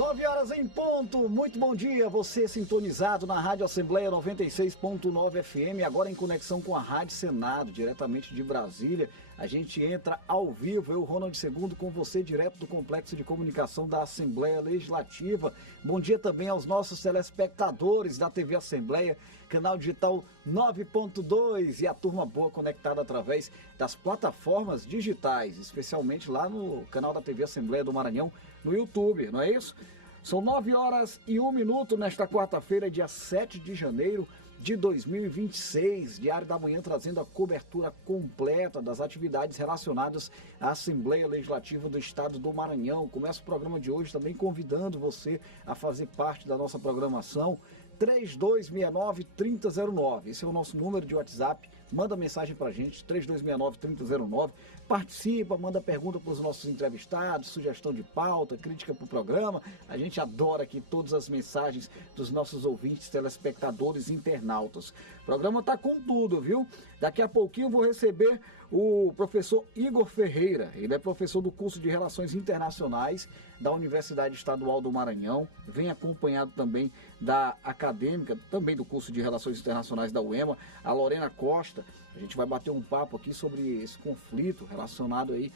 9h em ponto, muito bom dia, você sintonizado na Rádio Assembleia 96.9 FM, agora em conexão com a Rádio Senado, diretamente de Brasília. A gente entra ao vivo, eu, Ronald II, com você, direto do Complexo de Comunicação da Assembleia Legislativa. Bom dia também aos nossos telespectadores da TV Assembleia, canal digital 9.2 e a turma boa conectada através das plataformas digitais, especialmente lá no canal da TV Assembleia do Maranhão, no YouTube, não é isso? São 9h01 nesta quarta-feira, dia 7 de janeiro de 2026, Diário da Manhã trazendo a cobertura completa das atividades relacionadas à Assembleia Legislativa do Estado do Maranhão. Começa o programa de hoje também convidando você a fazer parte da nossa programação. 3269-3009, esse é o nosso número de WhatsApp, manda mensagem pra gente, 3269-3009, participa, manda pergunta para os nossos entrevistados, sugestão de pauta, crítica pro programa, a gente adora aqui todas as mensagens dos nossos ouvintes, telespectadores e internautas. O programa tá com tudo, viu? Daqui a pouquinho eu vou receber o professor Igor Ferreira, ele é professor do curso de Relações Internacionais da Universidade Estadual do Maranhão, vem acompanhado também da acadêmica, também do curso de Relações Internacionais da UEMA, a Lorena Costa. A gente vai bater um papo aqui sobre esse conflito relacionado aí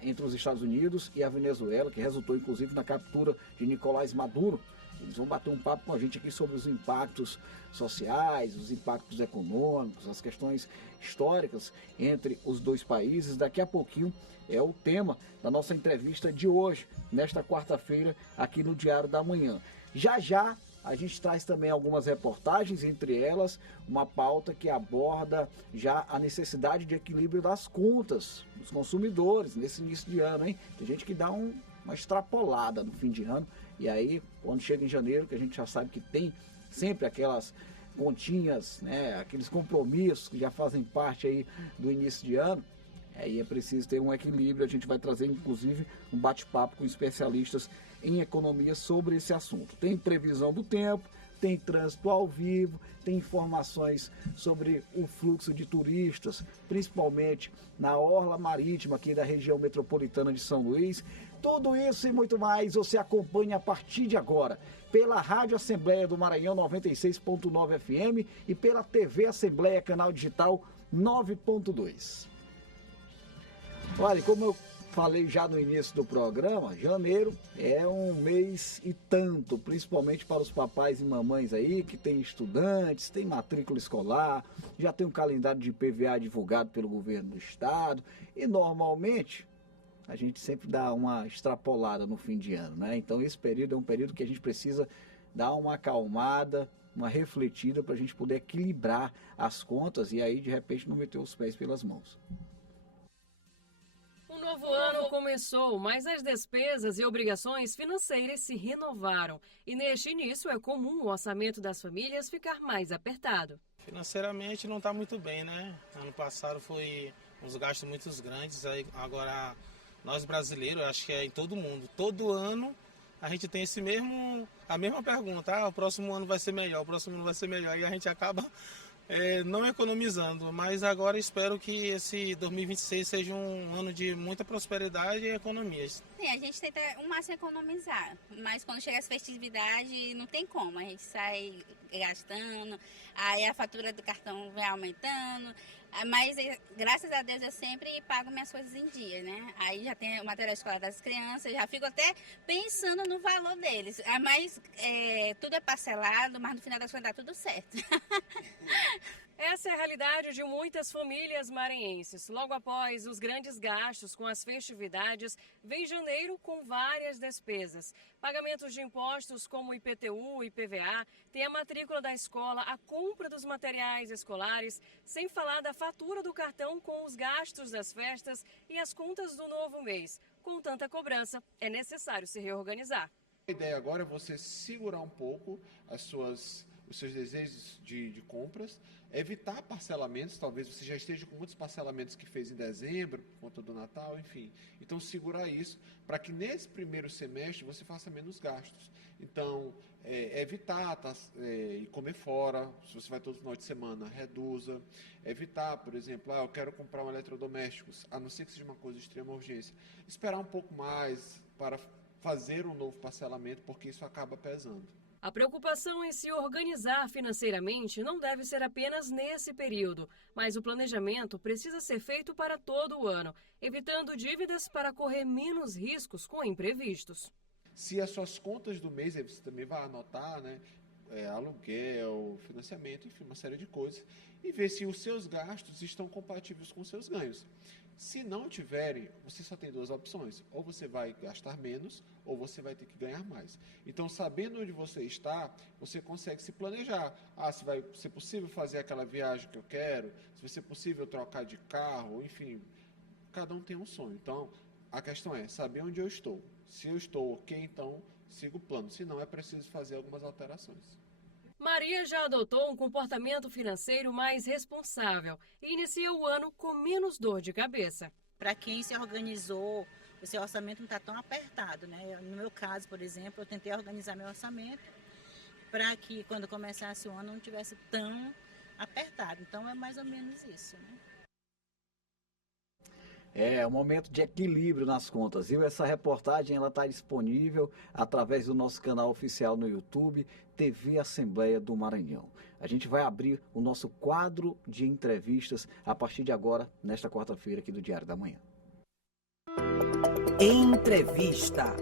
entre os Estados Unidos e a Venezuela, que resultou inclusive na captura de Nicolás Maduro. Eles vão bater um papo com a gente aqui sobre os impactos sociais, os impactos econômicos, as questões históricas entre os dois países. Daqui a pouquinho é o tema da nossa entrevista de hoje, nesta quarta-feira, aqui no Diário da Manhã. Já já a gente traz também algumas reportagens, entre elas uma pauta que aborda já a necessidade de equilíbrio das contas dos consumidores nesse início de ano, hein? Tem gente que dá uma extrapolada no fim de ano, e aí quando chega em janeiro, que a gente já sabe que tem sempre aquelas continhas, né, aqueles compromissos que já fazem parte aí do início de ano, aí é preciso ter um equilíbrio. A gente vai trazer inclusive um bate-papo com especialistas em economia sobre esse assunto. Tem previsão do tempo, tem trânsito ao vivo, tem informações sobre o fluxo de turistas, principalmente na orla marítima aqui da região metropolitana de São Luís. Tudo isso e muito mais você acompanha a partir de agora pela Rádio Assembleia do Maranhão 96.9 FM e pela TV Assembleia, canal digital 9.2. Olha, como eu falei já no início do programa, janeiro é um mês e tanto, principalmente para os papais e mamães aí que tem estudantes, tem matrícula escolar, já tem um calendário de IPVA divulgado pelo governo do estado e normalmente a gente sempre dá uma extrapolada no fim de ano, né? Então esse período é um período que a gente precisa dar uma acalmada, uma refletida para a gente poder equilibrar as contas e aí de repente não meter os pés pelas mãos. O novo ano começou, mas as despesas e obrigações financeiras se renovaram. E neste início é comum o orçamento das famílias ficar mais apertado. Financeiramente não está muito bem, né? Ano passado foi uns gastos muito grandes, aí agora nós brasileiros, acho que é em todo mundo, todo ano a gente tem a mesma pergunta, o próximo ano vai ser melhor, o próximo ano vai ser melhor, e a gente acaba não economizando, mas agora espero que esse 2026 seja um ano de muita prosperidade e economias. Sim, a gente tenta o máximo economizar, mas quando chega as festividades não tem como, a gente sai gastando, aí a fatura do cartão vai aumentando, mas graças a Deus eu sempre pago minhas coisas em dia, né? Aí já tem o material escolar das crianças, já fico até pensando no valor deles, mas tudo é parcelado, mas no final das contas dá tudo certo. Essa é a realidade de muitas famílias maranhenses. Logo após os grandes gastos com as festividades, vem janeiro com várias despesas. Pagamentos de impostos como IPTU, IPVA, tem a matrícula da escola, a compra dos materiais escolares, sem falar da fatura do cartão com os gastos das festas e as contas do novo mês. Com tanta cobrança, é necessário se reorganizar. A ideia agora é você segurar um pouco os seus desejos de compras, evitar parcelamentos, talvez você já esteja com muitos parcelamentos que fez em dezembro, por conta do Natal, enfim. Então, segurar isso para que nesse primeiro semestre você faça menos gastos. Então, evitar ir comer fora, se você vai todo final de semana, reduza. Evitar, por exemplo, eu quero comprar um eletrodomésticos, a não ser que seja uma coisa de extrema urgência. Esperar um pouco mais para fazer um novo parcelamento, porque isso acaba pesando. A preocupação em se organizar financeiramente não deve ser apenas nesse período, mas o planejamento precisa ser feito para todo o ano, evitando dívidas para correr menos riscos com imprevistos. Se as suas contas do mês, aí você também vai anotar, né? Aluguel, financiamento, enfim, uma série de coisas, e ver se os seus gastos estão compatíveis com os seus ganhos. Se não tiverem, você só tem duas opções: ou você vai gastar menos, ou você vai ter que ganhar mais. Então, sabendo onde você está, você consegue se planejar. Se vai ser possível fazer aquela viagem que eu quero, se vai ser possível trocar de carro, enfim, cada um tem um sonho. Então, a questão é saber onde eu estou. Se eu estou ok, então sigo o plano. Se não, é preciso fazer algumas alterações. Maria já adotou um comportamento financeiro mais responsável e inicia o ano com menos dor de cabeça. Para quem se organizou, o seu orçamento não está tão apertado, né? No meu caso, por exemplo, eu tentei organizar meu orçamento para que quando começasse o ano não tivesse tão apertado. Então é mais ou menos isso, né? É um momento de equilíbrio nas contas, viu? Essa reportagem ela está disponível através do nosso canal oficial no YouTube, TV Assembleia do Maranhão. A gente vai abrir o nosso quadro de entrevistas a partir de agora, nesta quarta-feira aqui do Diário da Manhã. Entrevista.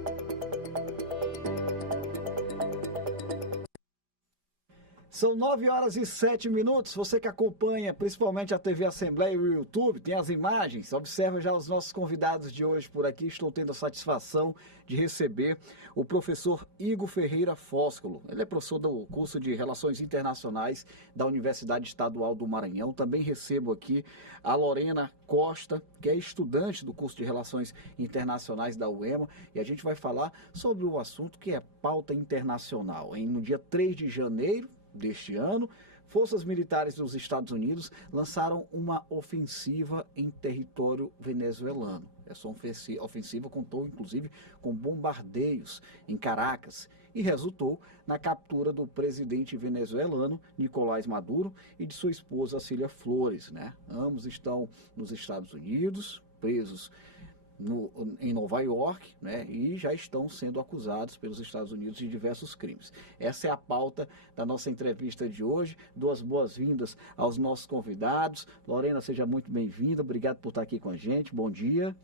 São 9h07. Você que acompanha principalmente a TV Assembleia e o YouTube, tem as imagens, observa já os nossos convidados de hoje por aqui. Estou tendo a satisfação de receber o professor Igor Ferreira Fóscolo. Ele é professor do curso de Relações Internacionais da Universidade Estadual do Maranhão. Também recebo aqui a Lorena Costa, que é estudante do curso de Relações Internacionais da UEMA. E a gente vai falar sobre o assunto que é pauta internacional. No dia 3 de janeiro deste ano, forças militares dos Estados Unidos lançaram uma ofensiva em território venezuelano. Essa ofensiva contou, inclusive, com bombardeios em Caracas e resultou na captura do presidente venezuelano, Nicolás Maduro, e de sua esposa, Cília Flores, né? Ambos estão nos Estados Unidos, presos em Nova York, né, e já estão sendo acusados pelos Estados Unidos de diversos crimes. Essa é a pauta da nossa entrevista de hoje. Dou as boas-vindas aos nossos convidados. Lorena, seja muito bem-vinda. Obrigado por estar aqui com a gente. Bom dia.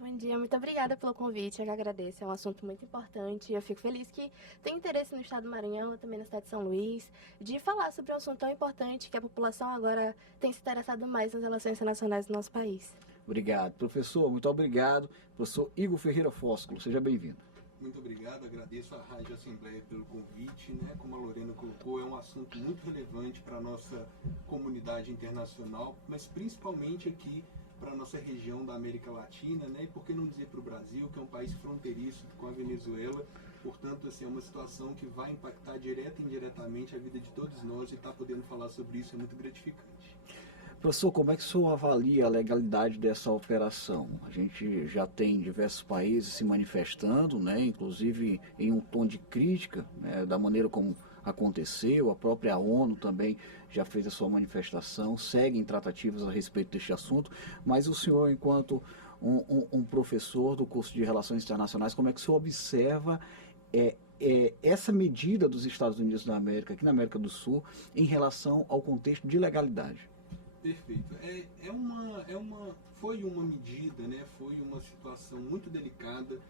Bom dia, muito obrigada pelo convite, eu que agradeço, é um assunto muito importante e eu fico feliz que tem interesse no estado do Maranhão, também na cidade de São Luís, de falar sobre um assunto tão importante que a população agora tem se interessado mais nas relações internacionais do nosso país. Obrigado. Professor, muito obrigado. Professor Igor Ferreira Fóscolo, seja bem-vindo. Muito obrigado, agradeço à Rádio Assembleia pelo convite, né? Como a Lorena colocou, é um assunto muito relevante para a nossa comunidade internacional, mas principalmente aqui para a nossa região da América Latina, né? E por que não dizer para o Brasil, que é um país fronteiriço com a Venezuela, portanto, assim, é uma situação que vai impactar direta e indiretamente a vida de todos nós, e estar podendo falar sobre isso é muito gratificante. Professor, como é que o senhor avalia a legalidade dessa operação? A gente já tem diversos países se manifestando, né, inclusive em um tom de crítica, né, da maneira como aconteceu. A própria ONU também já fez a sua manifestação, seguem tratativas a respeito deste assunto, mas o senhor, enquanto um professor do curso de Relações Internacionais, como é que o senhor observa essa medida dos Estados Unidos da América, aqui na América do Sul, em relação ao contexto de legalidade? Perfeito. Foi uma medida, né? Foi uma situação muito delicada,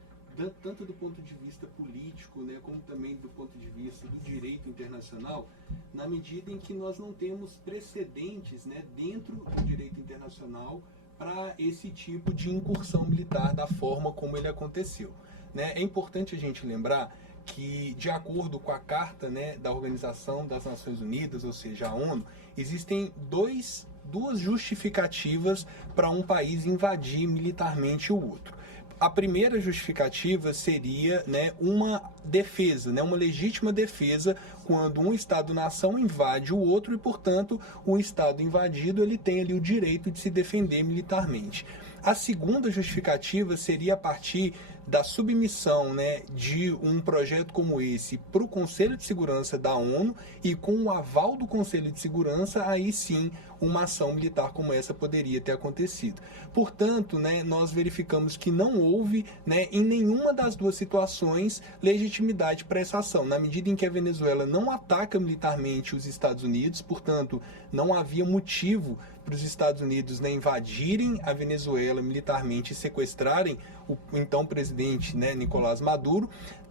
tanto do ponto de vista político, né, como também do ponto de vista do direito internacional, na medida em que nós não temos precedentes, né, dentro do direito internacional para esse tipo de incursão militar da forma como ele aconteceu, né? É importante a gente lembrar que, de acordo com a Carta, né, da Organização das Nações Unidas, ou seja, a ONU, existem duas justificativas para um país invadir militarmente o outro. A primeira justificativa seria, né, uma defesa, né, uma legítima defesa, quando um Estado-nação invade o outro e, portanto, o Estado invadido ele tem ali o direito de se defender militarmente. A segunda justificativa seria a partir da submissão, né, de um projeto como esse para o Conselho de Segurança da ONU, e com o aval do Conselho de Segurança, aí sim uma ação militar como essa poderia ter acontecido. Portanto, né, nós verificamos que não houve, né, em nenhuma das duas situações legitimidade para essa ação. Na medida em que a Venezuela não ataca militarmente os Estados Unidos, portanto, não havia motivo para os Estados Unidos, né, invadirem a Venezuela militarmente e sequestrarem o então presidente, né, Nicolás Maduro,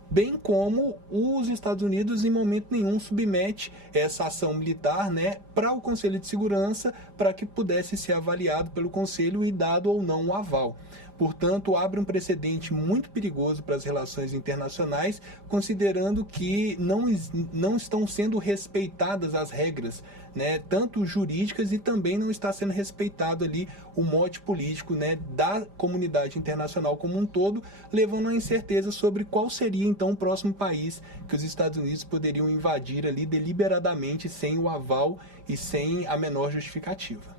bem como os Estados Unidos em momento nenhum submete essa ação militar, né, para o Conselho de Segurança, para que pudesse ser avaliado pelo Conselho e dado ou não o aval. Portanto, abre um precedente muito perigoso para as relações internacionais, considerando que não estão sendo respeitadas as regras, né, tanto jurídicas, e também não está sendo respeitado ali o mote político, né, da comunidade internacional como um todo, levando a incerteza sobre qual seria então o próximo país que os Estados Unidos poderiam invadir ali deliberadamente, sem o aval e sem a menor justificativa.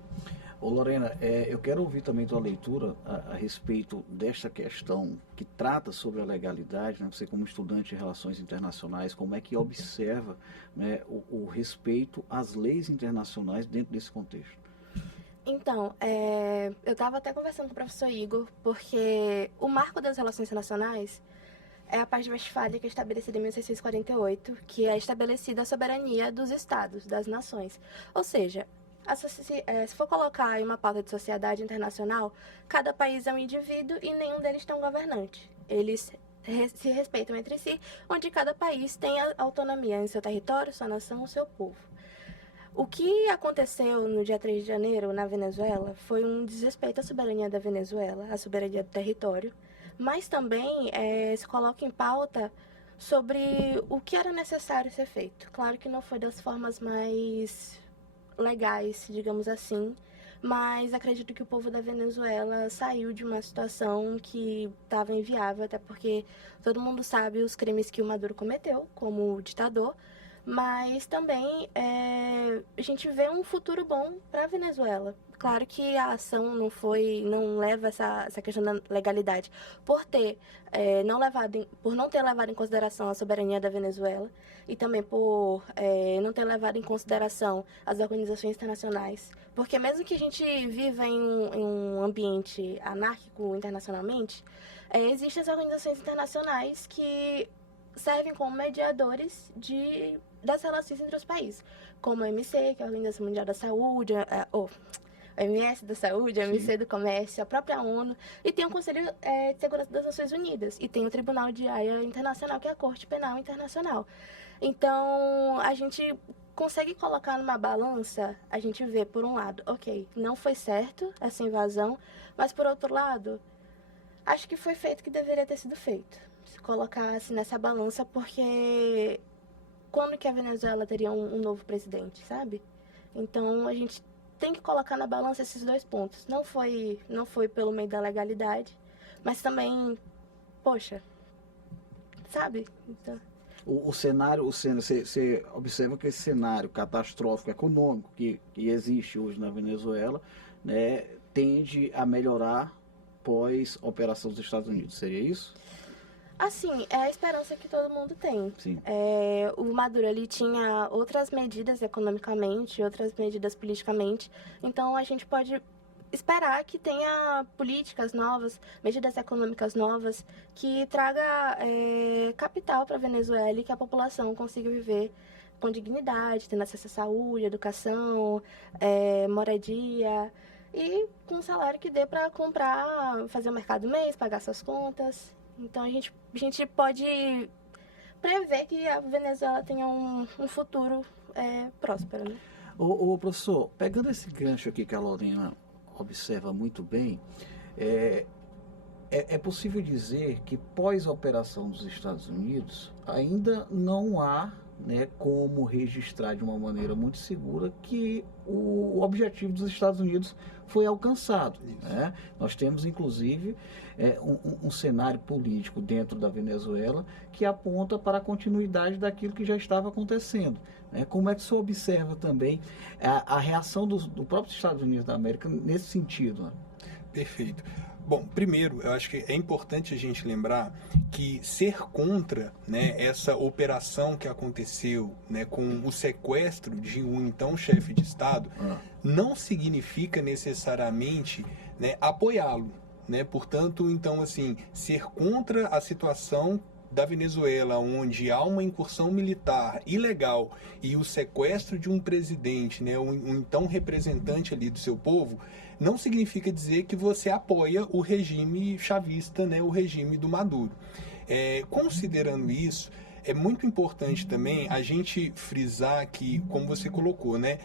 Ô Lorena, eu quero ouvir também tua leitura a respeito desta questão que trata sobre a legalidade, né? Você como estudante de relações internacionais, como é que observa, né, o respeito às leis internacionais dentro desse contexto? Então, eu estava até conversando com o professor Igor, porque o marco das relações internacionais é a Paz de Westfália, que é estabelecida em 1648, que é estabelecida a soberania dos estados, das nações. Ou seja, se for colocar em uma pauta de sociedade internacional, cada país é um indivíduo e nenhum deles tem um governante. Eles se respeitam entre si, onde cada país tem a autonomia em seu território, sua nação, o seu povo. O que aconteceu no dia 3 de janeiro na Venezuela foi um desrespeito à soberania da Venezuela, à soberania do território, mas também se coloca em pauta sobre o que era necessário ser feito. Claro que não foi das formas mais legais, digamos assim, mas acredito que o povo da Venezuela saiu de uma situação que estava inviável, até porque todo mundo sabe os crimes que o Maduro cometeu como ditador, mas também a gente vê um futuro bom para a Venezuela. Claro que a ação não leva essa questão da legalidade por não ter levado em consideração a soberania da Venezuela e também por não ter levado em consideração as organizações internacionais. Porque mesmo que a gente viva em um ambiente anárquico internacionalmente, existem as organizações internacionais que servem como mediadores das relações entre os países, como a OMC, que é a Organização Mundial da Saúde, a OMS da Saúde, a OMC do Comércio, a própria ONU, e tem o Conselho de Segurança das Nações Unidas, e tem o Tribunal de Haia Internacional, que é a Corte Penal Internacional. Então, a gente consegue colocar numa balança, a gente vê, por um lado, ok, não foi certo essa invasão, mas por outro lado, acho que foi feito o que deveria ter sido feito. Se colocasse nessa balança, porque quando que a Venezuela teria um novo presidente, sabe? Então, a gente tem que colocar na balança esses dois pontos. Não foi pelo meio da legalidade, mas também, poxa, sabe? Então... O cenário, você observa que esse cenário catastrófico econômico que existe hoje na Venezuela, né, tende a melhorar pós a operação dos Estados Unidos, seria isso? Assim, é a esperança que todo mundo tem. Sim. O Maduro, ele tinha outras medidas economicamente, outras medidas politicamente, então a gente pode esperar que tenha políticas novas, medidas econômicas novas, que traga capital para a Venezuela e que a população consiga viver com dignidade, tendo acesso à saúde, educação, moradia e com um salário que dê para comprar, fazer o mercado do mês, pagar suas contas. Então a gente pode prever que a Venezuela tenha um futuro próspero, né? Ô professor, pegando esse gancho aqui que a Lorena observa muito bem, é possível dizer que pós a operação dos Estados Unidos ainda não há, né, como registrar de uma maneira muito segura que o objetivo dos Estados Unidos foi alcançado, né? Nós temos, inclusive, um cenário político dentro da Venezuela que aponta para a continuidade daquilo que já estava acontecendo, né? Como é que o senhor observa também a reação do próprio Estados Unidos da América nesse sentido, né? Perfeito. Bom, primeiro, eu acho que é importante a gente lembrar que ser contra, né, essa operação que aconteceu, né, com o sequestro de um então chefe de Estado, não significa necessariamente, né, apoiá-lo, né? Portanto, então, assim, ser contra a situação da Venezuela, onde há uma incursão militar ilegal e o sequestro de um presidente, né, um então representante ali do seu povo, não significa dizer que você apoia o regime chavista, né, o regime do Maduro. Considerando isso, é muito importante também a gente frisar que, como você colocou, né,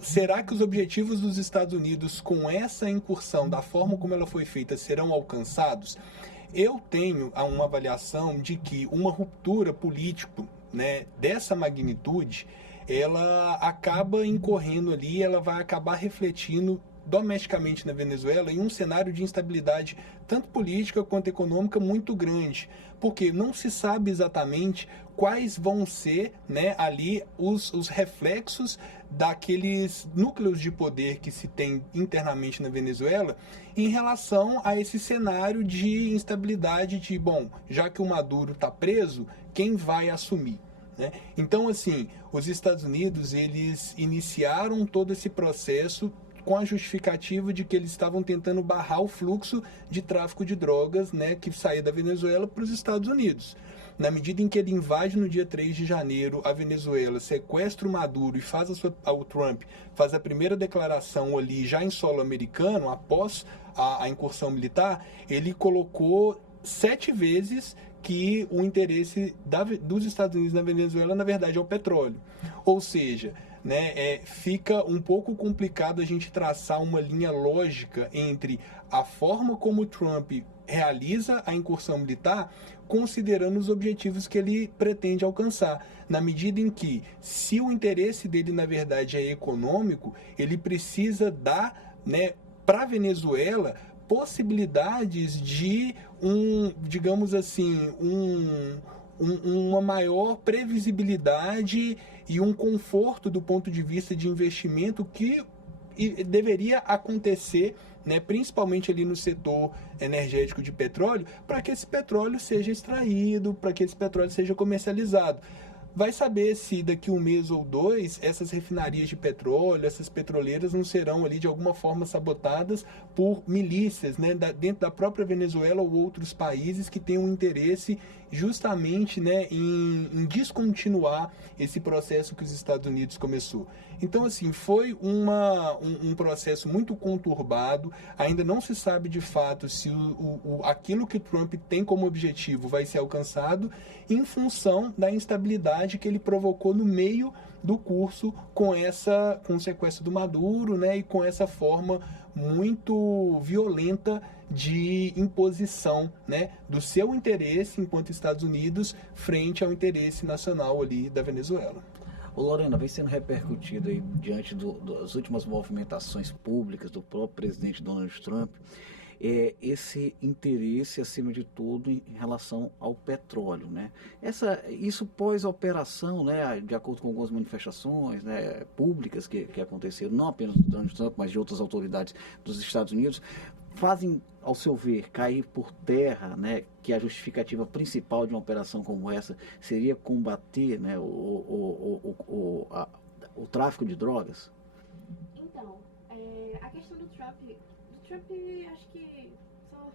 será que os objetivos dos Estados Unidos com essa incursão, da forma como ela foi feita, serão alcançados? Eu tenho uma avaliação de que uma ruptura política, né, dessa magnitude, ela acaba incorrendo ali, ela vai acabar refletindo domesticamente na Venezuela em um cenário de instabilidade tanto política quanto econômica muito grande, porque não se sabe exatamente quais vão ser, né, ali os reflexos daqueles núcleos de poder que se tem internamente na Venezuela em relação a esse cenário de instabilidade de, bom, já que o Maduro está preso, quem vai assumir? Né? Então, assim, os Estados Unidos, eles iniciaram todo esse processo com a justificativa de que eles estavam tentando barrar o fluxo de tráfico de drogas, né, que saía da Venezuela para os Estados Unidos. Na medida em que ele invade no dia 3 de janeiro a Venezuela, sequestra o Maduro e o Trump faz a primeira declaração ali já em solo americano, após a incursão militar, ele colocou 7 vezes que o interesse dos Estados Unidos na Venezuela, na verdade, é o petróleo. Ou seja, né, fica um pouco complicado a gente traçar uma linha lógica entre a forma como o Trump realiza a incursão militar, considerando os objetivos que ele pretende alcançar. Na medida em que, se o interesse dele, na verdade, é econômico, ele precisa dar, né, para a Venezuela possibilidades de digamos assim, uma maior previsibilidade e um conforto do ponto de vista de investimento que deveria acontecer, né, principalmente ali no setor energético de petróleo, para que esse petróleo seja extraído, para que esse petróleo seja comercializado. Vai saber se daqui 1 mês ou 2, essas refinarias de petróleo, essas petroleiras não serão ali de alguma forma sabotadas por milícias, né, dentro da própria Venezuela ou outros países que tenham interesse justamente, né, em descontinuar esse processo que os Estados Unidos começou. Então, assim, foi um processo muito conturbado, ainda não se sabe de fato se aquilo que o Trump tem como objetivo vai ser alcançado em função da instabilidade que ele provocou no meio do curso com o sequestro do Maduro, né, e com essa forma muito violenta de imposição, né, do seu interesse enquanto Estados Unidos frente ao interesse nacional ali da Venezuela. Ô Lorena, vem sendo repercutido aí diante das últimas movimentações públicas do próprio presidente Donald Trump, esse interesse, acima de tudo, em relação ao petróleo, né? Isso pós-operação, né, de acordo com algumas manifestações, né, públicas que aconteceram, não apenas do Donald Trump, mas de outras autoridades dos Estados Unidos, fazem, ao seu ver, cair por terra, né, que a justificativa principal de uma operação como essa seria combater, né, o tráfico de drogas? Então, a questão do Trump, acho que só,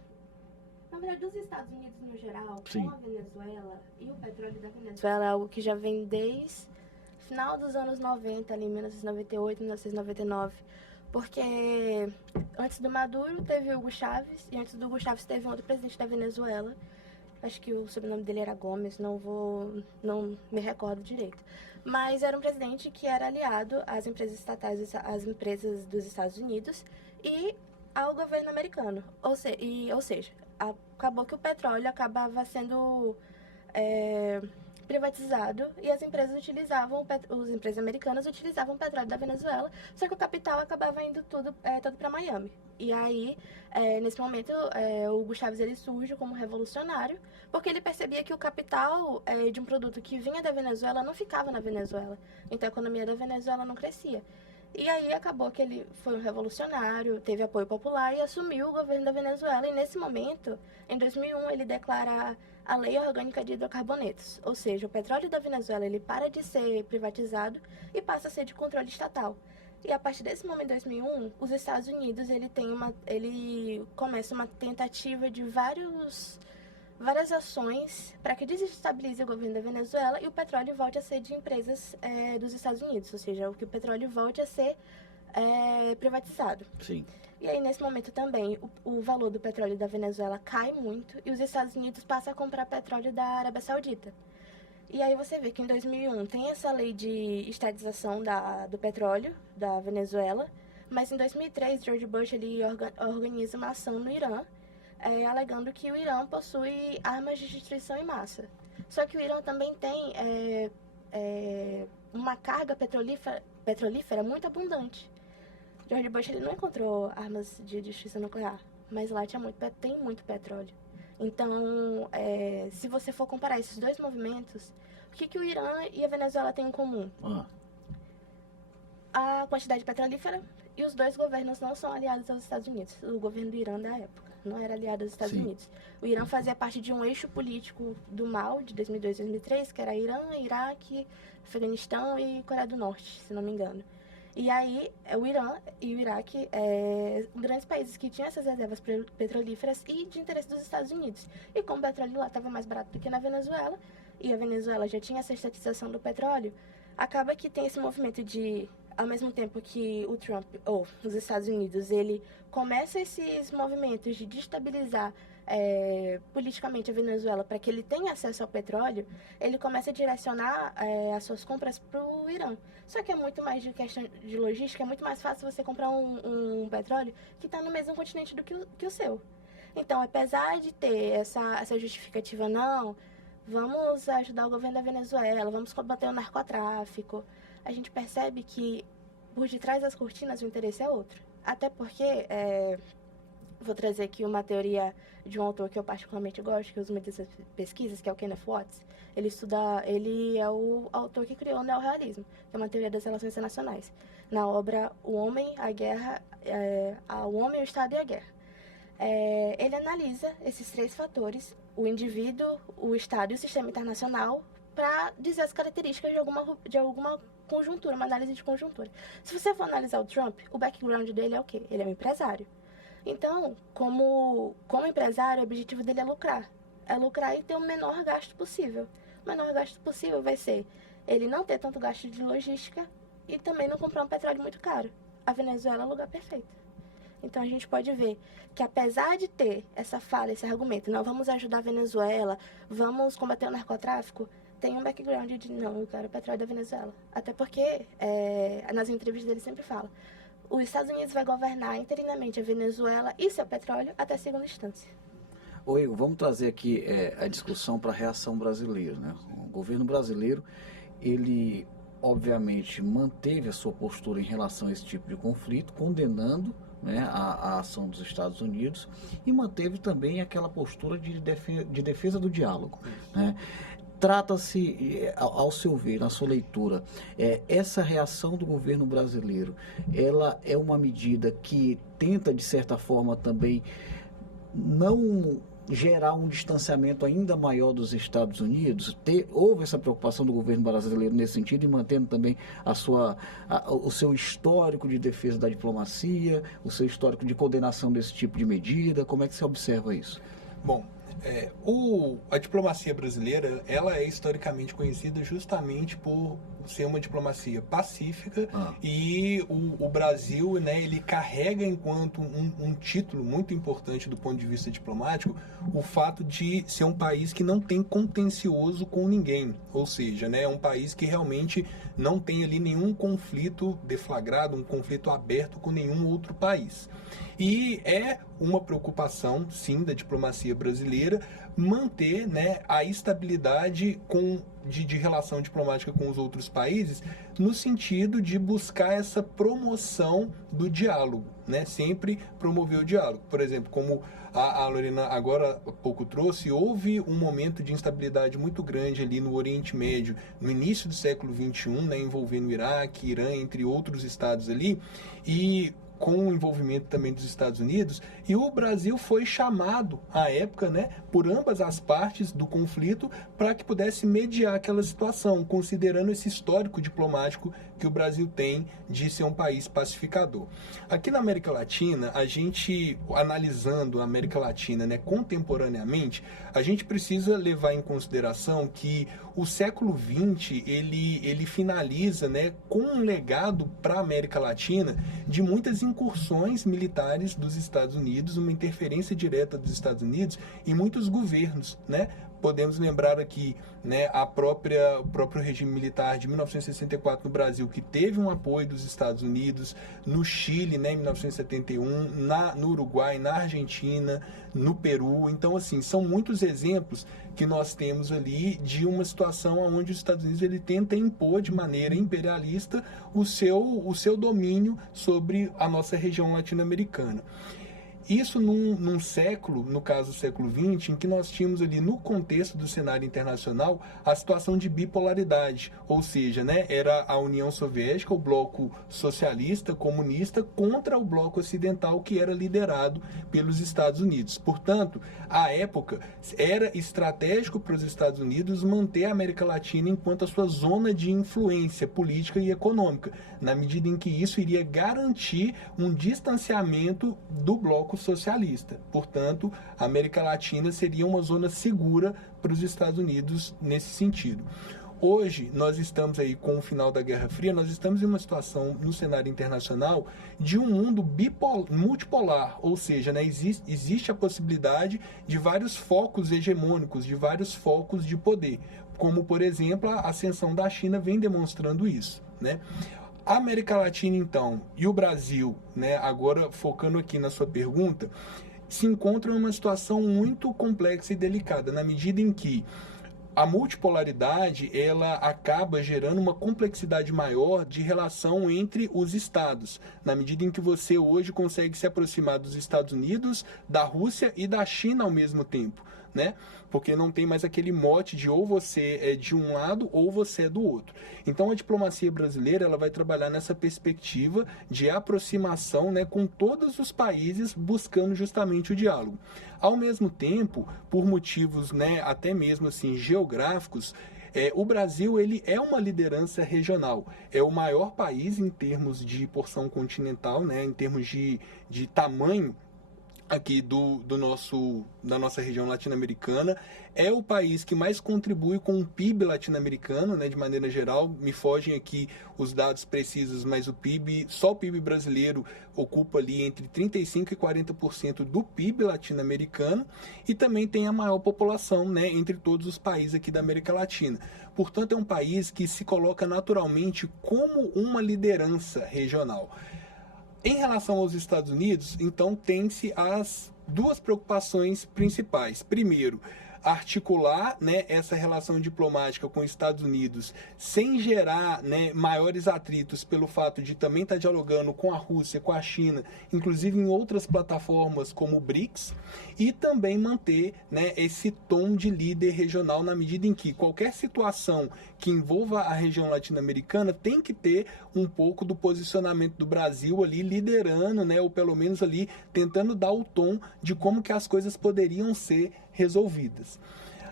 na verdade, dos Estados Unidos no geral, Sim, com a Venezuela e o petróleo da Venezuela é algo que já vem desde final dos anos 90, ali 1998, 1999. Porque antes do Maduro teve o Hugo Chávez, e antes do Hugo Chávez teve um outro presidente da Venezuela, acho que o sobrenome dele era Gomes, não me recordo direito. Mas era um presidente que era aliado às empresas estatais, às empresas dos Estados Unidos e ao governo americano. Ou seja, acabou que o petróleo acabava sendo privatizado e as empresas americanas utilizavam o petróleo da Venezuela, só que o capital acabava indo todo para Miami. E aí, nesse momento, o Hugo Chávez ele surge como revolucionário, porque ele percebia que o capital de um produto que vinha da Venezuela não ficava na Venezuela. Então a economia da Venezuela não crescia. E aí acabou que ele foi um revolucionário, teve apoio popular e assumiu o governo da Venezuela. E nesse momento, em 2001, ele declara a Lei Orgânica de Hidrocarbonetos. Ou seja, o petróleo da Venezuela ele para de ser privatizado e passa a ser de controle estatal. E a partir desse momento, em 2001, os Estados Unidos ele começa uma tentativa de várias ações para que desestabilize o governo da Venezuela e o petróleo volte a ser de empresas dos Estados Unidos, ou seja, que o petróleo volte a ser privatizado. Sim. E aí, nesse momento também, o valor do petróleo da Venezuela cai muito e os Estados Unidos passam a comprar petróleo da Arábia Saudita. E aí você vê que em 2001 tem essa lei de estatização do petróleo da Venezuela, mas em 2003 George Bush ele organiza uma ação no Irã, alegando que o Irã possui armas de destruição em massa. Só que o Irã também tem uma carga petrolífera muito abundante. George Bush ele não encontrou armas de destruição nuclear, mas lá tem muito petróleo. Então, se você for comparar esses dois movimentos, o que o Irã e a Venezuela têm em comum? A quantidade petrolífera, e os dois governos não são aliados aos Estados Unidos. O governo do Irã da época não era aliado aos Estados Unidos. O Irã fazia parte de um eixo político do mal de 2002 e 2003, que era Irã, Iraque, Afeganistão e Coreia do Norte, se não me engano. E aí, o Irã e o Iraque grandes países que tinham essas reservas petrolíferas e de interesse dos Estados Unidos. E como o petróleo lá estava mais barato do que na Venezuela, e a Venezuela já tinha essa estatização do petróleo, acaba que tem esse movimento de, ao mesmo tempo que o Trump, ou os Estados Unidos, ele começa esses movimentos de destabilizar politicamente a Venezuela para que ele tenha acesso ao petróleo, ele começa a direcionar as suas compras para o Irã. Só que é muito mais de questão de logística, é muito mais fácil você comprar um petróleo que está no mesmo continente do que o seu. Então, apesar de ter essa justificativa, não, vamos ajudar o governo da Venezuela, vamos combater o narcotráfico, a gente percebe que por detrás das cortinas o interesse é outro. Até porque, vou trazer aqui uma teoria de um autor que eu particularmente gosto, que eu uso muitas pesquisas, que é o Kenneth Watts. Ele é o autor que criou o neorrealismo, que é uma teoria das relações internacionais. Na obra O Homem, a Guerra, o Homem, o Estado e a Guerra. Ele analisa esses três fatores, o indivíduo, o Estado e o sistema internacional, para dizer as características de alguma conjuntura, uma análise de conjuntura. Se você for analisar o Trump, o background dele é o quê? Ele é um empresário. Então, como empresário, o objetivo dele é lucrar. É lucrar e ter o menor gasto possível. O menor gasto possível vai ser ele não ter tanto gasto de logística e também não comprar um petróleo muito caro. A Venezuela é o lugar perfeito. Então, a gente pode ver que, apesar de ter essa fala, esse argumento, não, vamos ajudar a Venezuela, vamos combater o narcotráfico, tem um background de, não, eu quero o petróleo da Venezuela. Até porque, nas entrevistas ele sempre fala, os Estados Unidos vai governar interinamente a Venezuela e seu petróleo até segunda instância. Ô Igor, vamos trazer aqui a discussão para a reação brasileira, né? O governo brasileiro, ele obviamente manteve a sua postura em relação a esse tipo de conflito, condenando, né, a ação dos Estados Unidos, e manteve também aquela postura de defesa do diálogo, né? Trata-se, ao seu ver, na sua leitura, essa reação do governo brasileiro, ela é uma medida que tenta, de certa forma, também não gerar um distanciamento ainda maior dos Estados Unidos? Houve essa preocupação do governo brasileiro nesse sentido e mantendo também o seu histórico de defesa da diplomacia, o seu histórico de condenação desse tipo de medida? Como é que você observa isso? Bom, a diplomacia brasileira, ela é historicamente conhecida justamente por ser uma diplomacia pacífica, e o Brasil, né, ele carrega enquanto um título muito importante do ponto de vista diplomático o fato de ser um país que não tem contencioso com ninguém, ou seja, né, é um país que realmente não tem ali nenhum conflito deflagrado, um conflito aberto com nenhum outro país. E é uma preocupação, sim, da diplomacia brasileira manter, né, a estabilidade de relação diplomática com os outros países, no sentido de buscar essa promoção do diálogo, né? Sempre promover o diálogo. Por exemplo, como a Lorena agora há pouco trouxe, houve um momento de instabilidade muito grande ali no Oriente Médio, no início do século XXI, né, envolvendo o Iraque, Irã, entre outros estados ali, e com o envolvimento também dos Estados Unidos, e o Brasil foi chamado, à época, né, por ambas as partes do conflito, para que pudesse mediar aquela situação, considerando esse histórico diplomático que o Brasil tem de ser um país pacificador. Aqui na América Latina, a gente, analisando a América Latina, né, contemporaneamente, a gente precisa levar em consideração que o século XX, ele finaliza, né, com um legado para a América Latina de muitas incursões militares dos Estados Unidos, uma interferência direta dos Estados Unidos em muitos governos, né? Podemos lembrar aqui, né, o próprio regime militar de 1964 no Brasil, que teve um apoio dos Estados Unidos, no Chile, né, em 1971, no Uruguai, na Argentina, no Peru. Então, assim, são muitos exemplos que nós temos ali de uma situação onde os Estados Unidos ele tenta impor de maneira imperialista o seu domínio sobre a nossa região latino-americana. Isso num século, no caso do século XX, em que nós tínhamos ali no contexto do cenário internacional a situação de bipolaridade, ou seja, né, era a União Soviética, o bloco socialista, comunista, contra o bloco ocidental que era liderado pelos Estados Unidos. Portanto, à época, era estratégico para os Estados Unidos manter a América Latina enquanto a sua zona de influência política e econômica, na medida em que isso iria garantir um distanciamento do bloco socialista. Portanto, a América Latina seria uma zona segura para os Estados Unidos nesse sentido. Hoje, nós estamos aí com o final da Guerra Fria, nós estamos em uma situação no cenário internacional de um mundo multipolar, ou seja, né, existe a possibilidade de vários focos hegemônicos, de vários focos de poder, como, por exemplo, a ascensão da China vem demonstrando isso, né? A América Latina, então, e o Brasil, né, agora focando aqui na sua pergunta, se encontram em uma situação muito complexa e delicada, na medida em que a multipolaridade ela acaba gerando uma complexidade maior de relação entre os estados, na medida em que você hoje consegue se aproximar dos Estados Unidos, da Rússia e da China ao mesmo tempo, né? Porque não tem mais aquele mote de ou você é de um lado ou você é do outro. Então a diplomacia brasileira ela vai trabalhar nessa perspectiva de aproximação, né, com todos os países buscando justamente o diálogo. Ao mesmo tempo, por motivos, né, até mesmo assim geográficos, o Brasil ele é uma liderança regional, é o maior país em termos de porção continental, né, em termos de tamanho aqui da nossa região latino-americana, é o país que mais contribui com o PIB latino-americano, né, de maneira geral. Me fogem aqui os dados precisos, mas só o PIB brasileiro ocupa ali entre 35% e 40% do PIB latino-americano e também tem a maior população, né, entre todos os países aqui da América Latina. Portanto, é um país que se coloca naturalmente como uma liderança regional. Em relação aos Estados Unidos, então, tem-se as duas preocupações principais. Primeiro, articular, né, essa relação diplomática com os Estados Unidos sem gerar, né, maiores atritos pelo fato de também estar dialogando com a Rússia, com a China, inclusive em outras plataformas como o BRICS, e também manter, né, esse tom de líder regional na medida em que qualquer situação que envolva a região latino-americana tem que ter um pouco do posicionamento do Brasil ali liderando, né, ou pelo menos ali tentando dar o tom de como que as coisas poderiam ser resolvidas.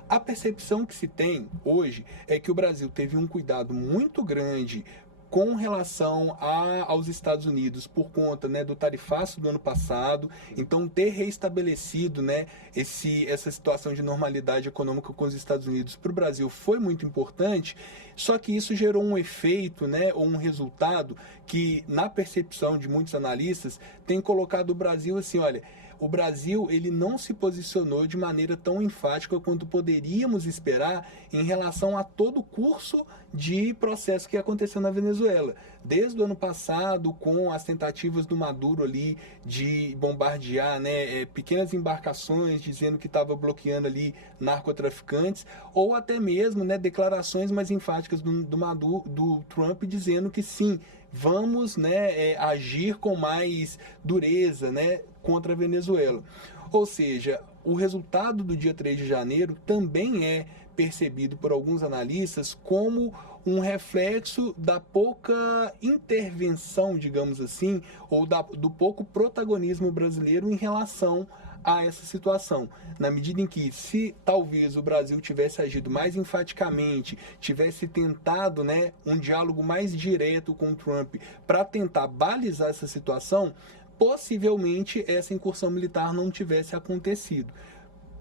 A percepção que se tem hoje é que o Brasil teve um cuidado muito grande com relação aos Estados Unidos por conta, né, do tarifaço do ano passado. Então, ter reestabelecido, né, essa situação de normalidade econômica com os Estados Unidos para o Brasil foi muito importante, só que isso gerou um efeito, né, ou um resultado que, na percepção de muitos analistas, tem colocado o Brasil assim, olha, o Brasil ele não se posicionou de maneira tão enfática quanto poderíamos esperar em relação a todo o curso de processo que aconteceu na Venezuela. Desde o ano passado, com as tentativas do Maduro ali de bombardear, né, pequenas embarcações, dizendo que estava bloqueando ali narcotraficantes, ou até mesmo, né, declarações mais enfáticas do Maduro, do Trump, dizendo que sim, vamos, né, agir com mais dureza, né, contra a Venezuela. Ou seja, o resultado do dia 3 de janeiro também é percebido por alguns analistas como um reflexo da pouca intervenção, digamos assim, ou do pouco protagonismo brasileiro em relação a essa situação. Na medida em que, se talvez o Brasil tivesse agido mais enfaticamente, tivesse tentado, né, um diálogo mais direto com o Trump para tentar balizar essa situação, possivelmente essa incursão militar não tivesse acontecido.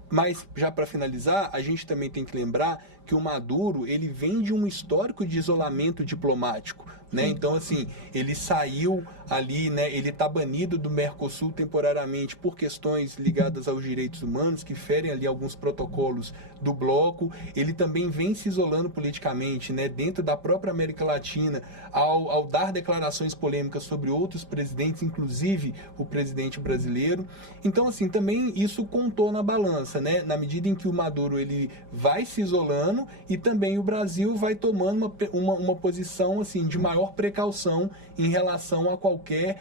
Mas, já para finalizar, a gente também tem que lembrar que o Maduro, ele vem de um histórico de isolamento diplomático, né? Então, assim, ele saiu ali, né? Ele está banido do Mercosul temporariamente por questões ligadas aos direitos humanos, que ferem ali alguns protocolos do bloco. Ele também vem se isolando politicamente, né? Dentro da própria América Latina, ao dar declarações polêmicas sobre outros presidentes, inclusive o presidente brasileiro. Então, assim, também isso contou na balança, né? Na medida em que o Maduro, ele vai se isolando, e também o Brasil vai tomando uma posição assim, de maior precaução em relação a qualquer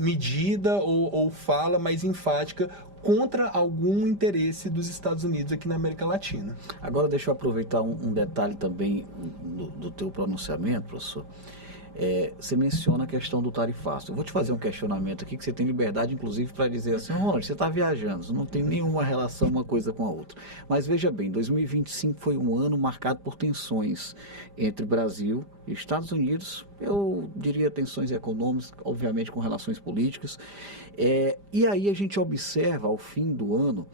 medida ou fala mais enfática contra algum interesse dos Estados Unidos aqui na América Latina. Agora deixa eu aproveitar um detalhe também do teu pronunciamento, professor. Você menciona a questão do tarifaço. Eu vou te fazer um questionamento aqui que você tem liberdade, inclusive, para dizer assim, Ronald, você está viajando, não tem nenhuma relação uma coisa com a outra. Mas veja bem, 2025 foi um ano marcado por tensões entre Brasil e Estados Unidos, eu diria tensões econômicas, obviamente com relações políticas. E aí a gente observa, ao fim do ano,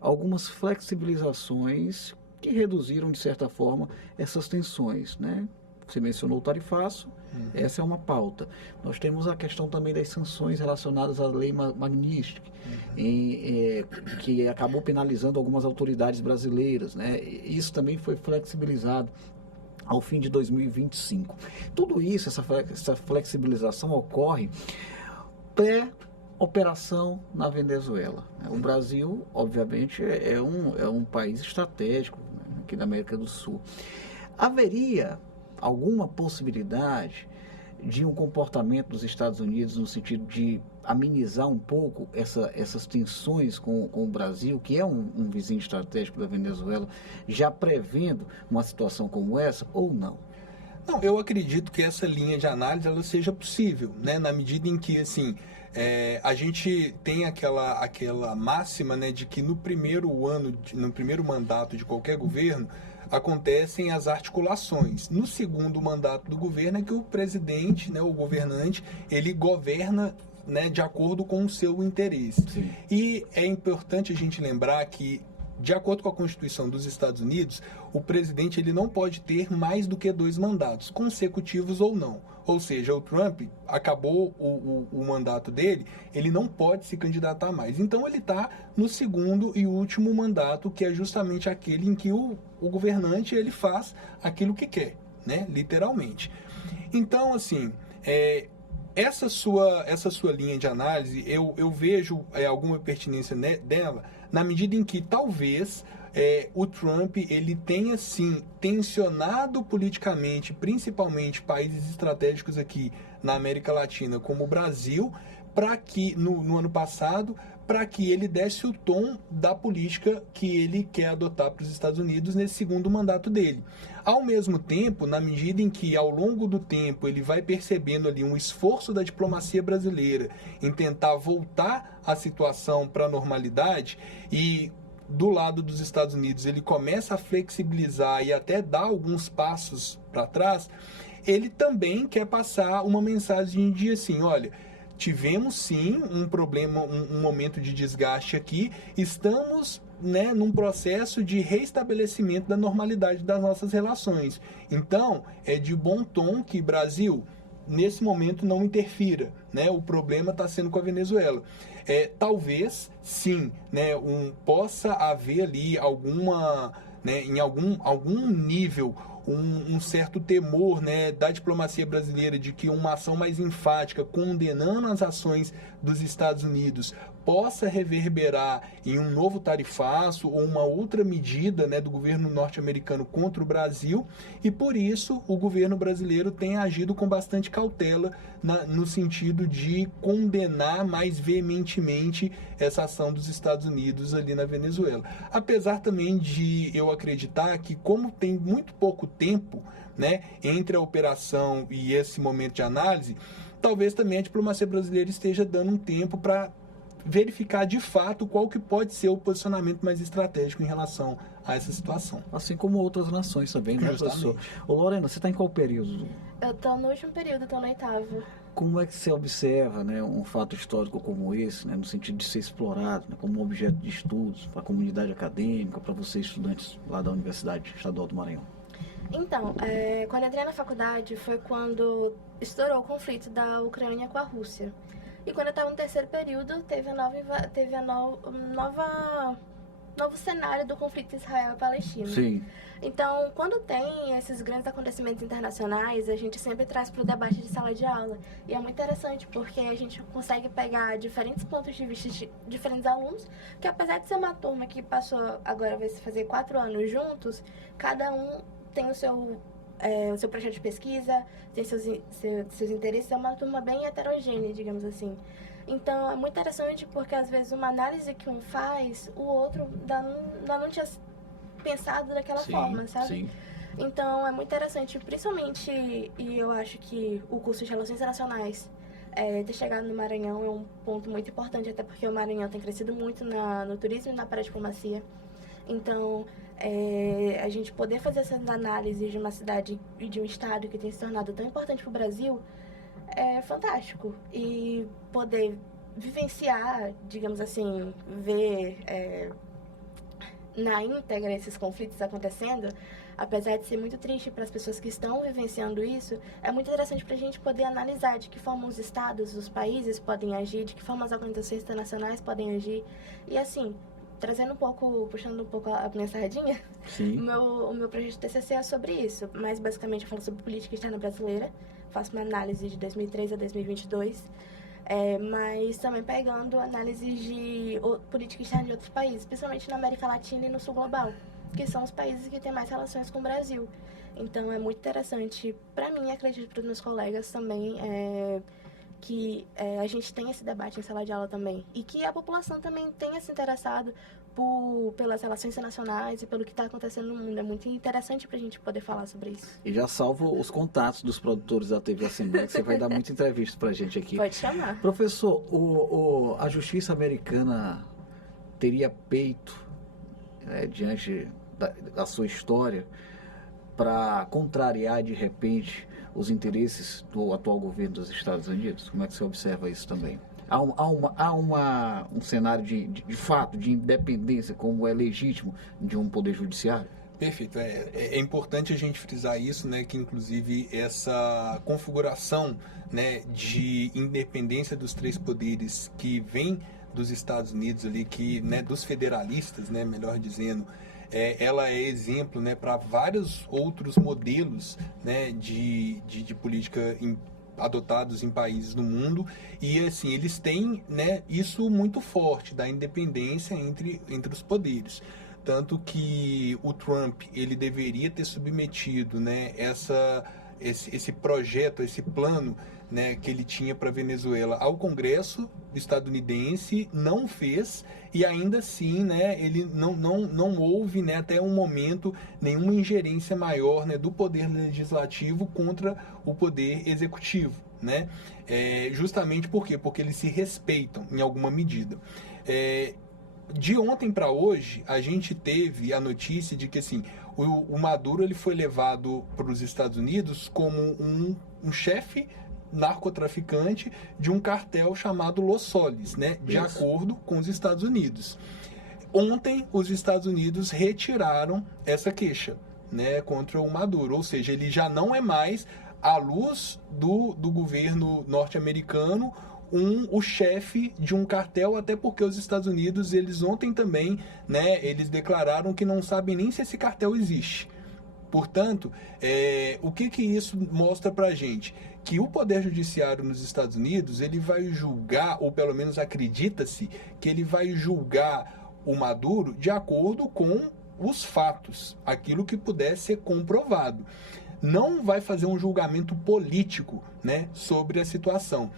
algumas flexibilizações que reduziram, de certa forma, essas tensões, né? Você mencionou o tarifaço, essa é uma pauta. Nós temos a questão também das sanções relacionadas à lei Magnitsky, que acabou penalizando algumas autoridades brasileiras, né? Isso também foi flexibilizado ao fim de 2025. Tudo isso, essa flexibilização ocorre pré-operação na Venezuela. O Brasil, obviamente, é um país estratégico, né, aqui da América do Sul. Haveria alguma possibilidade de um comportamento dos Estados Unidos no sentido de amenizar um pouco essas tensões com o Brasil, que é um vizinho estratégico da Venezuela, já prevendo uma situação como essa, ou não? Não, eu acredito que essa linha de análise ela seja possível, né? Na medida em que, assim, a gente tem aquela máxima, né, de que no primeiro mandato de qualquer governo, acontecem as articulações. No segundo mandato do governo é que o presidente, né, o governante, ele governa, né, de acordo com o seu interesse. Sim. E é importante a gente lembrar que, de acordo com a Constituição dos Estados Unidos, o presidente ele não pode ter mais do que 2 mandatos, consecutivos ou não. Ou seja, o Trump acabou o mandato dele, ele não pode se candidatar mais. Então ele está no segundo e último mandato, que é justamente aquele em que o governante ele faz aquilo que quer, né? Literalmente. Então, assim, essa sua linha de análise, eu vejo alguma pertinência dela, na medida em que talvez o Trump ele tenha sim tensionado politicamente, principalmente países estratégicos aqui na América Latina, como o Brasil, para que no ano passado, para que ele desse o tom da política que ele quer adotar para os Estados Unidos nesse segundo mandato dele. Ao mesmo tempo, na medida em que ao longo do tempo ele vai percebendo ali um esforço da diplomacia brasileira em tentar voltar a situação para a normalidade, e do lado dos Estados Unidos ele começa a flexibilizar e até dar alguns passos para trás, ele também quer passar uma mensagem de assim, olha, tivemos sim um problema, um momento de desgaste aqui, estamos, né, num processo de reestabelecimento da normalidade das nossas relações. Então, é de bom tom que Brasil, nesse momento não interfira, né? O problema está sendo com a Venezuela. Talvez, sim, né, possa haver ali alguma, né, em algum nível, um certo temor, né, da diplomacia brasileira de que uma ação mais enfática condenando as ações dos Estados Unidos possa reverberar em um novo tarifaço ou uma outra medida, né, do governo norte-americano contra o Brasil, e por isso o governo brasileiro tem agido com bastante cautela no sentido de condenar mais veementemente essa ação dos Estados Unidos ali na Venezuela. Apesar também de eu acreditar que, como tem muito pouco tempo, né, entre a operação e esse momento de análise, talvez também a diplomacia brasileira esteja dando um tempo para verificar de fato qual que pode ser o posicionamento mais estratégico em relação a essa situação. Assim como outras nações também, né, professor? Ô, Lorena, você está em qual período? Eu estou no último período, estou no 8º. Como é que você observa, né, um fato histórico como esse, né, no sentido de ser explorado, né, como um objeto de estudos para a comunidade acadêmica, para vocês estudantes lá da Universidade Estadual do Maranhão? Então, quando eu entrei na faculdade foi quando estourou o conflito da Ucrânia com a Rússia. E quando eu estava no 3º período, teve novo cenário do conflito Israel e Palestina. Sim. Então, quando tem esses grandes acontecimentos internacionais, a gente sempre traz para o debate de sala de aula. E é muito interessante porque a gente consegue pegar diferentes pontos de vista de diferentes alunos, que apesar de ser uma turma que passou, agora vai se fazer 4 anos juntos, cada um tem o seu projeto de pesquisa, tem seus interesses, é uma turma bem heterogênea, digamos assim. Então, é muito interessante porque, às vezes, uma análise que um faz, o outro ainda não tinha pensado daquela forma, sabe? Sim. Então, é muito interessante, principalmente, e eu acho que o curso de Relações Internacionais, ter chegado no Maranhão é um ponto muito importante, até porque o Maranhão tem crescido muito no turismo e na paradiplomacia. Então, a gente poder fazer essas análises de uma cidade e de um estado que tem se tornado tão importante para o Brasil é fantástico. E poder vivenciar, digamos assim, ver na íntegra esses conflitos acontecendo, apesar de ser muito triste para as pessoas que estão vivenciando isso, é muito interessante para a gente poder analisar de que forma os estados, os países podem agir, de que forma as organizações internacionais podem agir. E assim, puxando um pouco a minha sardinha, o meu projeto de TCC é sobre isso, mas basicamente eu falo sobre política externa brasileira, faço uma análise de 2003 a 2022, mas também pegando análises de política externa de outros países, principalmente na América Latina e no Sul Global, que são os países que têm mais relações com o Brasil. Então é muito interessante, para mim, acredito para os meus colegas também, que a gente tenha esse debate em sala de aula também. E que a população também tenha se interessado pelas relações internacionais e pelo que está acontecendo no mundo. É muito interessante para a gente poder falar sobre isso. E já salvo os contatos dos produtores da TV Assembleia, que você vai dar muita entrevista para a gente aqui. Pode chamar. Professor, a justiça americana teria peito diante da sua história para contrariar, de repente, os interesses do atual governo dos Estados Unidos? Como é que você observa isso também? Há um cenário de fato, de independência, como é legítimo, de um poder judiciário? Perfeito. É importante a gente frisar isso, né, que inclusive essa configuração, né, de independência dos 3 poderes que vem dos Estados Unidos ali, né, dos federalistas, né, melhor dizendo, ela é exemplo, né, para vários outros modelos, né, de política adotados em países do mundo, e assim, eles têm, né, isso muito forte, da independência entre os poderes. Tanto que o Trump, ele deveria ter submetido, né, esse projeto, esse plano, né, que ele tinha para a Venezuela ao Congresso estadunidense, não fez, e ainda assim, né, ele não houve, né, até um momento nenhuma ingerência maior, né, do poder legislativo contra o poder executivo, né? Justamente por quê? Porque eles se respeitam em alguma medida. De ontem para hoje, a gente teve a notícia de que assim, o Maduro ele foi levado para os Estados Unidos como um chefe narcotraficante de um cartel chamado Los Soles, né, de acordo com os Estados Unidos. Ontem, os Estados Unidos retiraram essa queixa, né, contra o Maduro, ou seja, ele já não é mais à luz do governo norte-americano, o chefe de um cartel, até porque os Estados Unidos, eles ontem também, né, eles declararam que não sabem nem se esse cartel existe. Portanto, o que isso mostra pra gente? Que o Poder Judiciário nos Estados Unidos, ele vai julgar, ou pelo menos acredita-se, que ele vai julgar o Maduro de acordo com os fatos, aquilo que puder ser comprovado. Não vai fazer um julgamento político, né, sobre a situação.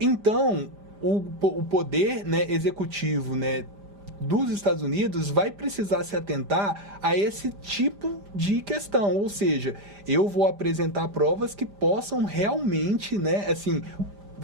Então, o poder, né, executivo, né, dos Estados Unidos vai precisar se atentar a esse tipo de questão, ou seja, eu vou apresentar provas que possam realmente, né, assim,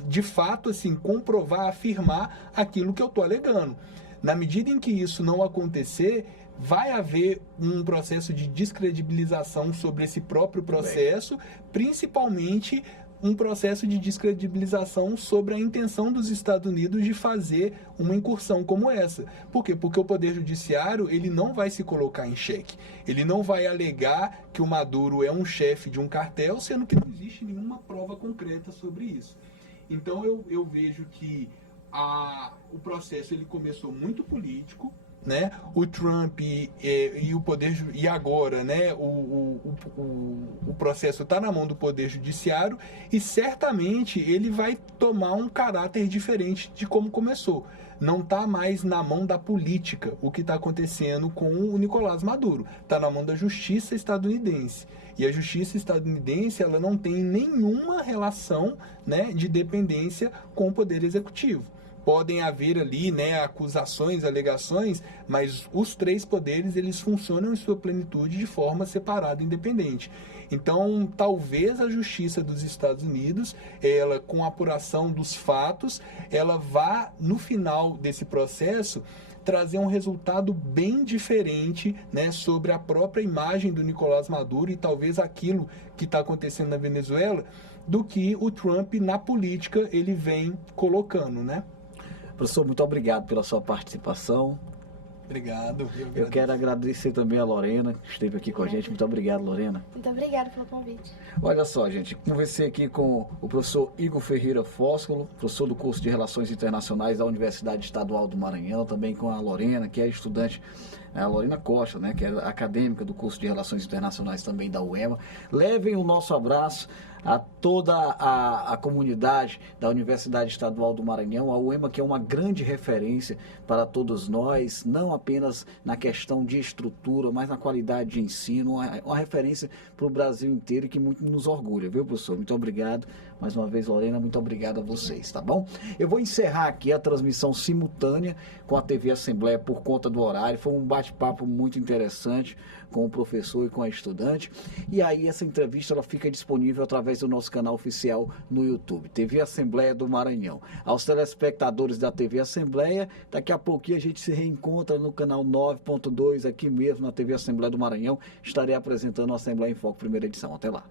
de fato, assim, comprovar, afirmar aquilo que eu estou alegando. Na medida em que isso não acontecer, vai haver um processo de descredibilização sobre esse próprio processo, principalmente um processo de descredibilização sobre a intenção dos Estados Unidos de fazer uma incursão como essa. Por quê? Porque o Poder Judiciário, ele não vai se colocar em xeque. Ele não vai alegar que o Maduro é um chefe de um cartel, sendo que não existe nenhuma prova concreta sobre isso. Então eu vejo que o processo ele começou muito político, né? O Trump e o poder e agora, né? O processo está na mão do Poder Judiciário e certamente ele vai tomar um caráter diferente de como começou. Não está mais na mão da política o que está acontecendo com o Nicolás Maduro. Está na mão da justiça estadunidense. E a justiça estadunidense ela não tem nenhuma relação, né, de dependência com o Poder Executivo. Podem haver ali, né, acusações, alegações, mas os três poderes eles funcionam em sua plenitude de forma separada e independente. Então, talvez a justiça dos Estados Unidos, ela com a apuração dos fatos, ela vá, no final desse processo, trazer um resultado bem diferente, né, sobre a própria imagem do Nicolás Maduro e talvez aquilo que está acontecendo na Venezuela, do que o Trump na política ele vem colocando, né? Professor, muito obrigado pela sua participação. Obrigado. Eu quero agradecer também a Lorena, que esteve aqui com a gente. Muito obrigado, Lorena. Muito obrigada pelo convite. Olha só, gente, conversei aqui com o professor Igor Ferreira Fóscolo, professor do curso de Relações Internacionais da Universidade Estadual do Maranhão, também com a Lorena, que é estudante, a Lorena Costa, né, que é acadêmica do curso de Relações Internacionais também da UEMA. Levem o nosso abraço a toda a comunidade da Universidade Estadual do Maranhão, a UEMA, que é uma grande referência para todos nós, não apenas na questão de estrutura, mas na qualidade de ensino, uma referência para o Brasil inteiro e que muito nos orgulha, viu, professor? Muito obrigado. Mais uma vez, Lorena, muito obrigado a vocês, tá bom? Eu vou encerrar aqui a transmissão simultânea com a TV Assembleia por conta do horário. Foi um bate-papo muito interessante com o professor e com a estudante. E aí essa entrevista ela fica disponível através do nosso canal oficial no YouTube, TV Assembleia do Maranhão. Aos telespectadores da TV Assembleia, daqui a pouquinho a gente se reencontra no canal 9.2 aqui mesmo na TV Assembleia do Maranhão. Estarei apresentando a Assembleia em Foco, primeira edição. Até lá.